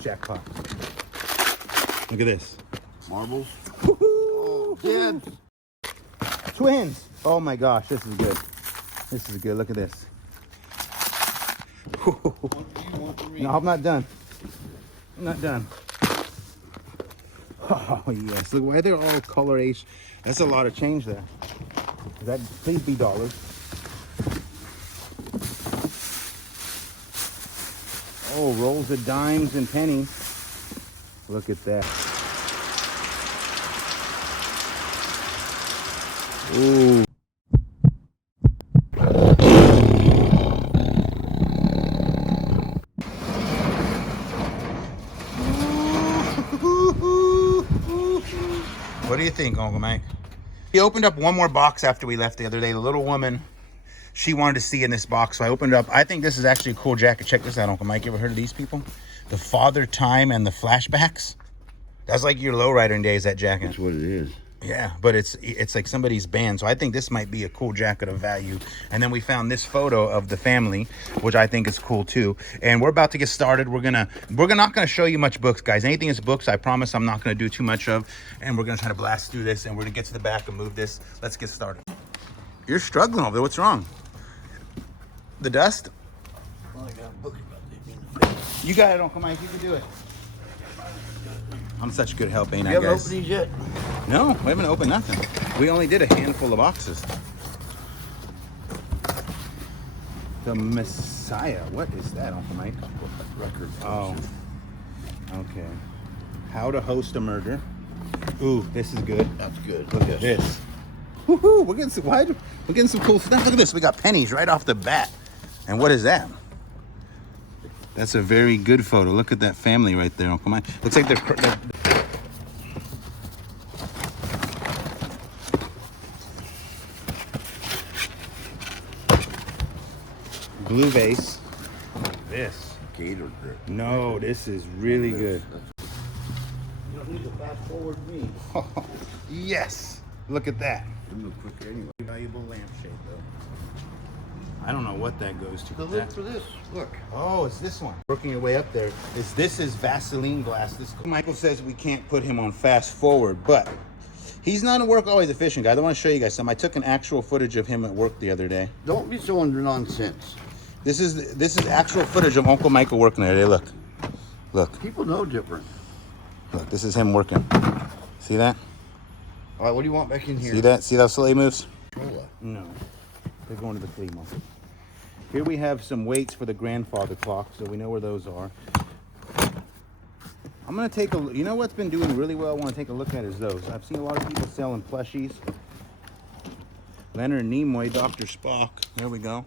Jackpot. Look at this. Marbles. Oh, Dead. Twins. Oh my gosh, this is good. This is good. Look at this. What do you want from me? No, I'm not done. I'm not done. Oh yes. Look, why they're all color-ish. That's a lot of change there. That please be dollars. Oh, rolls of dimes and pennies. Look at that. Ooh. What do you think, Uncle Mike? He opened up one more box after we left the other day. The little woman, she wanted to see in this box, so I opened it up. I think this is actually a cool jacket. Check this out, Uncle Mike. You ever heard of these people? The Father Time and the Flashbacks. That's like your lowrider in days, that jacket. That's what it is. Yeah, but it's like somebody's band, so I think this might be a cool jacket of value. And then we found this photo of the family, which I think is cool too. And we're about to get started. We're not gonna show you much books, guys. Anything is books, I promise I'm not gonna do too much of. And we're gonna try to blast through this, and we're gonna get to the back and move this. Let's get started. You're struggling over there. What's wrong? The dust? Well, I got books about they being fake. You got it, Uncle Mike. You can do it. I'm such good help, ain't I, You haven't guys? opened these yet? No, we haven't opened nothing. We only did a handful of boxes. The Messiah. What is that, Uncle Mike? Record. Oh. Okay. How to host a murder. Ooh, this is good. That's good. Look at this. Woohoo! We're getting some cool stuff. Look at this. We got pennies right off the bat. And what is that? That's a very good photo. Look at that family right there, Uncle Mike. Looks like they're blue vase. This. Gator grip. No, this is really good. You don't need to fast forward me. Yes. Look at that. I'm gonna quick anyway. Valuable lampshade, though. I don't know what that goes to. So look for this. Look. Oh, it's this one. Working your way up there. This is Vaseline glass. Michael says we can't put him on fast forward, but he's not at work always efficient, guys. I want to show you guys something. I took an actual footage of him at work the other day. Don't be so under nonsense. This is actual footage of Uncle Michael working there. Look. Look. People know different. Look, this is him working. See that? All right, what do you want back in here? See that? See those silly moves? Cola. No. They're going to the flea market. Here we have some weights for the grandfather clock, so we know where those are. I'm going to take a look. You know what's been doing really well I want to take a look at is those. I've seen a lot of people selling plushies. Leonard Nimoy, Dr. Spock. There we go.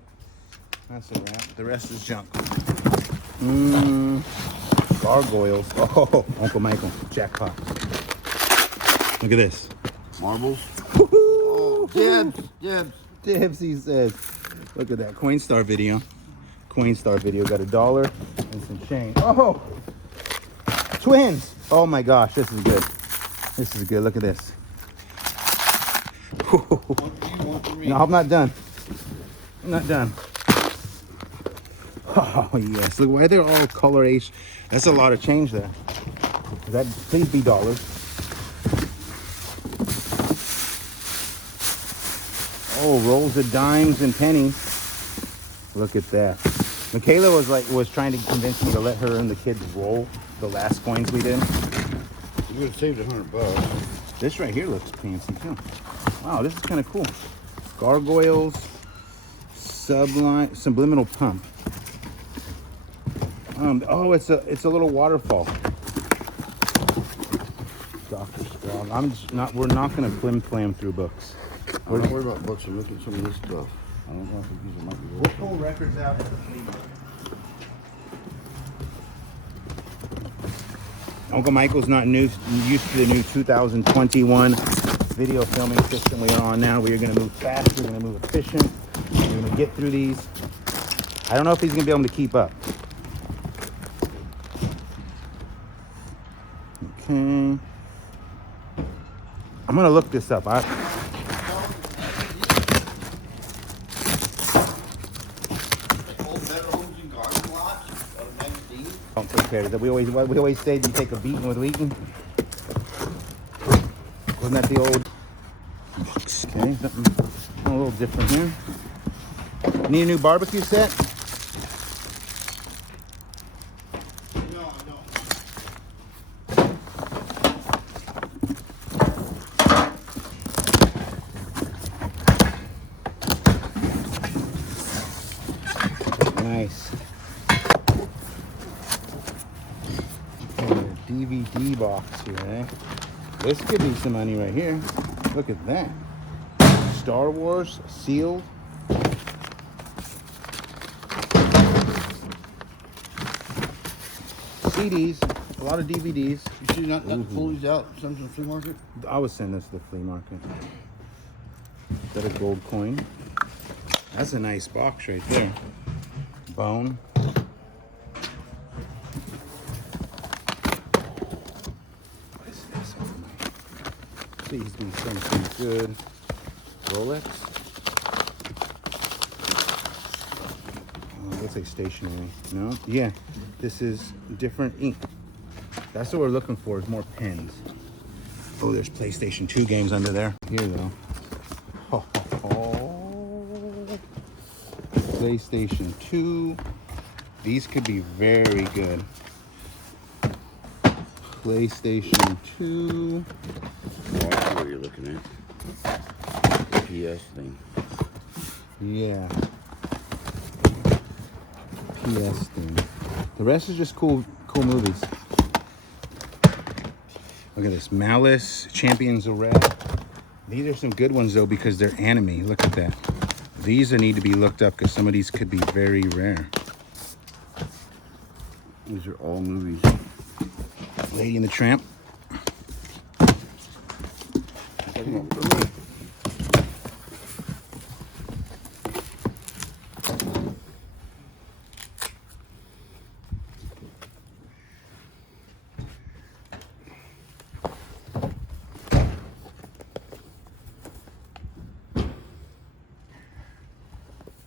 That's a wrap. The rest is junk. Gargoyles. Oh, Uncle Michael. Jackpot. Look at this. Marbles. Oh, Dibs. Dibs. Dibs, he says. Look at that Coinstar video. Coinstar video. Got $1 and some change. Oh, twins. Oh my gosh, this is good. This is good. Look at this. What do you want from me? No, I'm not done. I'm not done. Oh yes. Look, why they're all color-ish. That's a lot of change there. That please be dollars. Oh, rolls of dimes and pennies. Look at that. Michaela was trying to convince me to let her and the kids roll the last coins we did. You would have saved $100. This right here looks fancy too. Wow, this is kind of cool. Gargoyles, subliminal pump. Oh, it's a little waterfall. Dr. Strong. We're not gonna flim-flam through books. I'm not worried about books. I'm looking at some of this stuff. I don't know if these might be We'll pull records out at the flea market. Uncle Michael's not used to the new 2021 video filming system we are on now. We are going to move fast. We're going to move efficient. We're going to get through these. I don't know if he's going to be able to keep up. Okay. I'm going to look this up. Don't take cares? That we always say you take a beating with Wheaton. Wasn't that the old? Okay, something a little different here. Need a new barbecue set? No. Nice. DVD box here, eh? This could be some money right here. Look at that. Star Wars sealed. CDs, a lot of DVDs. You see not pull these out, send them to the flea market? I would send this to the flea market. Is that a gold coin? That's a nice box right there. Bone. What is this? Please do something good. Rolex. Looks like stationery. No? Yeah. This is different ink. That's what we're looking for, is more pens. Oh, there's PlayStation 2 games under there. Here, though. PlayStation 2. These could be very good. PlayStation 2. Oh, I see what you're looking at. PS thing. Yeah. PS thing. The rest is just cool movies. Look at this. Malice, Champions of Red. These are some good ones, though, because they're anime. Look at that. These need to be looked up because some of these could be very rare. These are all movies. Lady and the Tramp.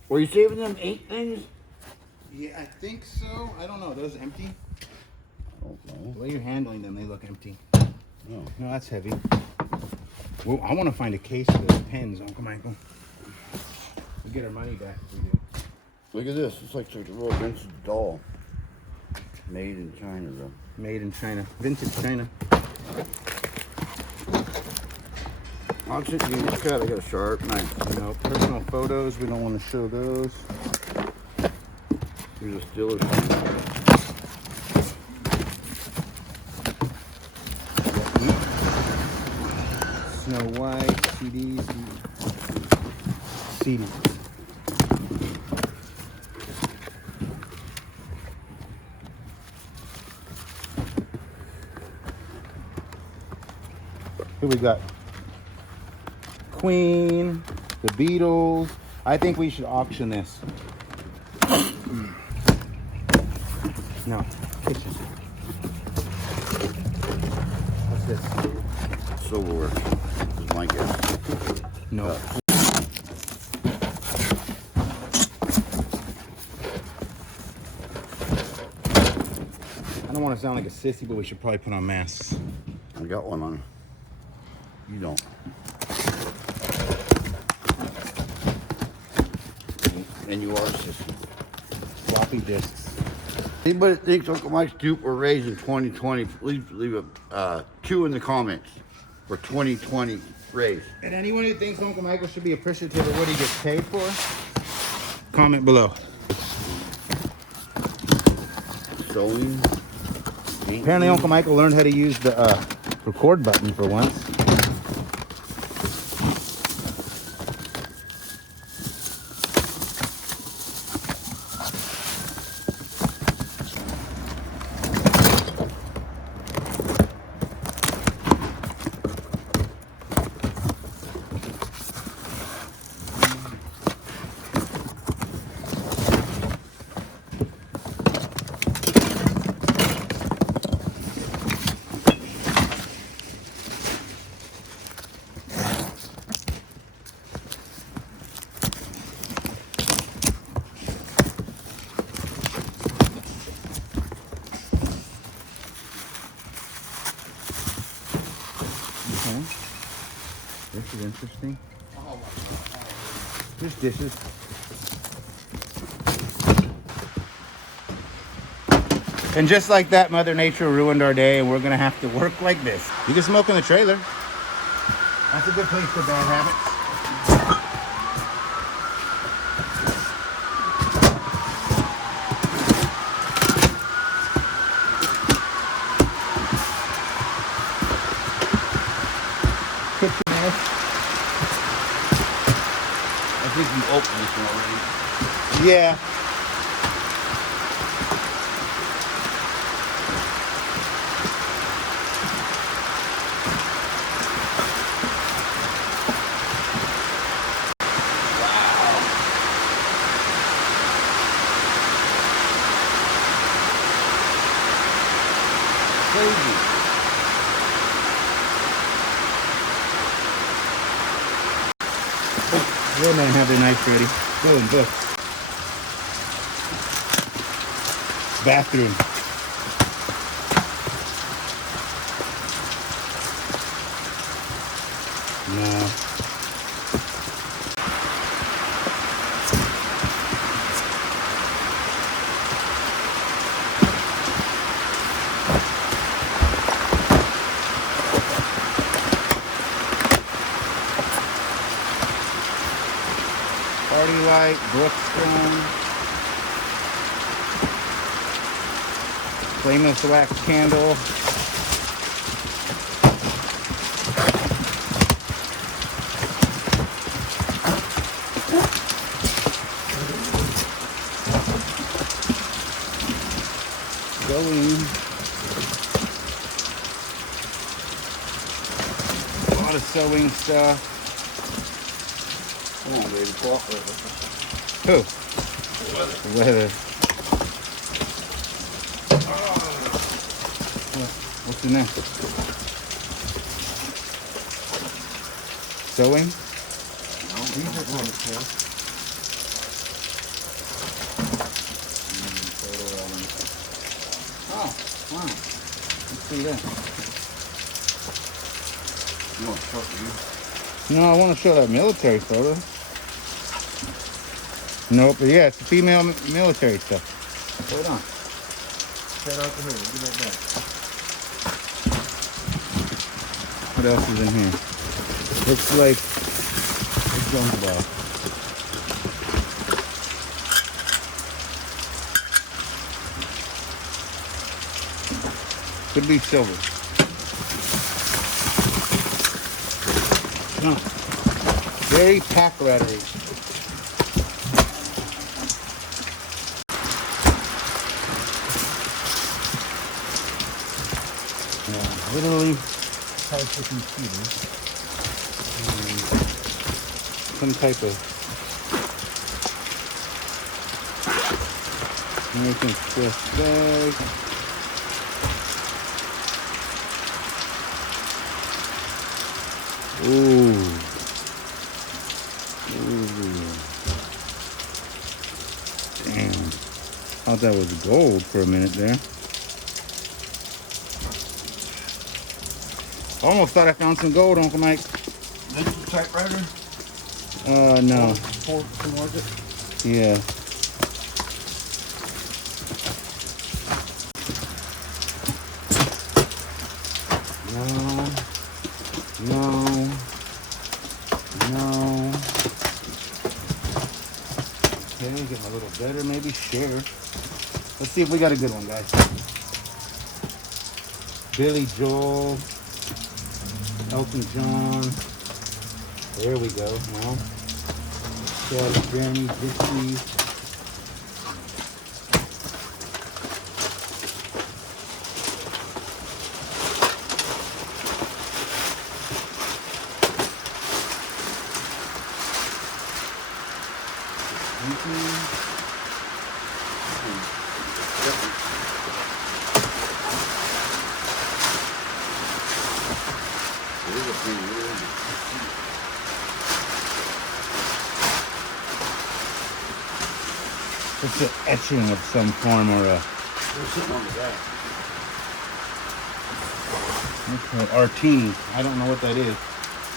Were you saving them 8 things? Yeah, I think so. I don't know. Those empty? I don't know. The way you're handling them, they look empty. No. No, that's heavy. Well, I want to find a case for those pens, Uncle Michael. We'll get our money back if we do. Look at this. It's like a real vintage doll. Made in China, though. Made in China. Vintage China. I'll take you this cut. I got a sharp knife. You know, personal photos. We don't want to show those. Here's a Steelers. Snow White, CDs, CDs. Here we got Queen, the Beatles. I think we should auction this. No, kitchen. What's this? Silverware is my guess. No. I don't want to sound like a sissy, but we should probably put on masks. I got one on. You don't. And you are a sister. Floppy disks. Anybody that thinks Uncle Mike's dupe were raised in 2020, please leave a 2 in the comments for 2020 raise. And anyone who thinks Uncle Michael should be appreciative of what he gets paid for, comment below. Sewing. Apparently Uncle Michael learned how to use the record button for once. This is interesting. Oh my God. Just dishes. And just like that, Mother Nature ruined our day, and we're gonna have to work like this. You can smoke in the trailer. That's a good place for bad habits. Kitchenette. I think you opened this one already. Yeah. Crazy. Let man have their knife ready. Boom, boom. Bathroom. No. Party light, Brookstone, flameless wax candle, going, a lot of sewing stuff. Come on, baby. Talk. Who? Weather. What's in there? Sewing? No, these are on the shelf. Oh, wow. Let's see that. You want to talk to you? No, I want to show that military photo. Nope, but yeah, it's female military stuff. Hold on. Head out to her. Give that back. What else is in here? Looks like a junk ball. Could be silver. No. Very pack rattery. Yeah, literally type of computer. Some type of American Express bag. Ooh. Ooh. Damn. Thought that was gold for a minute there. Almost thought I found some gold, Uncle Mike. This is typewriter? No. For market? Yeah. No. No. No. Okay, get a little better, maybe share. Let's see if we got a good one, guys. Billy Joel, Elton John. There we go. No. Jeremy Dixie. It's an etching of some form or a... There's something on the back. Okay, Artini. I don't know what that is.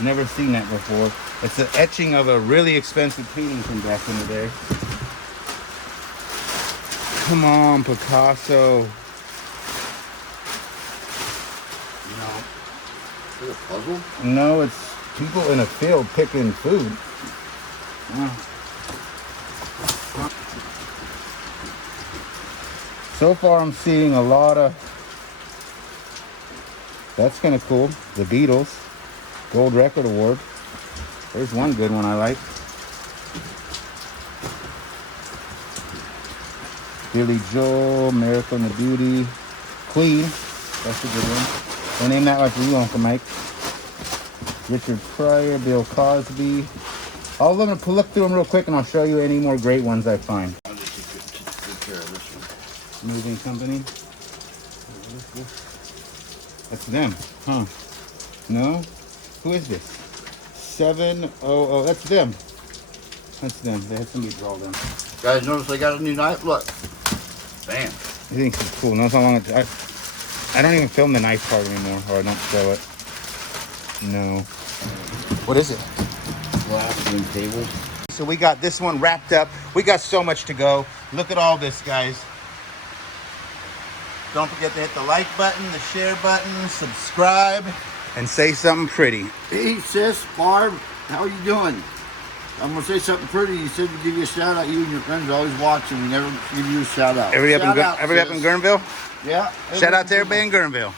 Never seen that before. It's an etching of a really expensive painting from back in the day. Come on, Picasso. Is it a puzzle? No, it's people in a field picking food. Yeah. So far, I'm seeing a lot of. That's kind of cool. The Beatles, Gold Record Award. There's one good one I like. Billy Joel, Miracle in the Beauty, Queen. That's a good one. Don't name that like you, Uncle Mike. Richard Pryor, Bill Cosby. I'll look through them real quick, and I'll show you any more great ones I find. I'll just take good care of this one. Moving company. That's them, huh? No? Who is this? 700. That's them. That's them. They had somebody draw them. Guys, notice I got a new knife. Look. Bam. I think it's cool. Notice how long I don't even film the knife part anymore, or I don't show it. No. What is it? Glass and tables. So we got this one wrapped up. We got so much to go. Look at all this, guys. Don't forget to hit the like button, the share button, subscribe, and say something pretty. Hey, sis, Barb, how are you doing? I'm going to say something pretty. You said to give you a shout out. You and your friends are always watching. We never give you a shout out. Everybody up in Guerneville? Yeah. Shout out to everybody in Guerneville.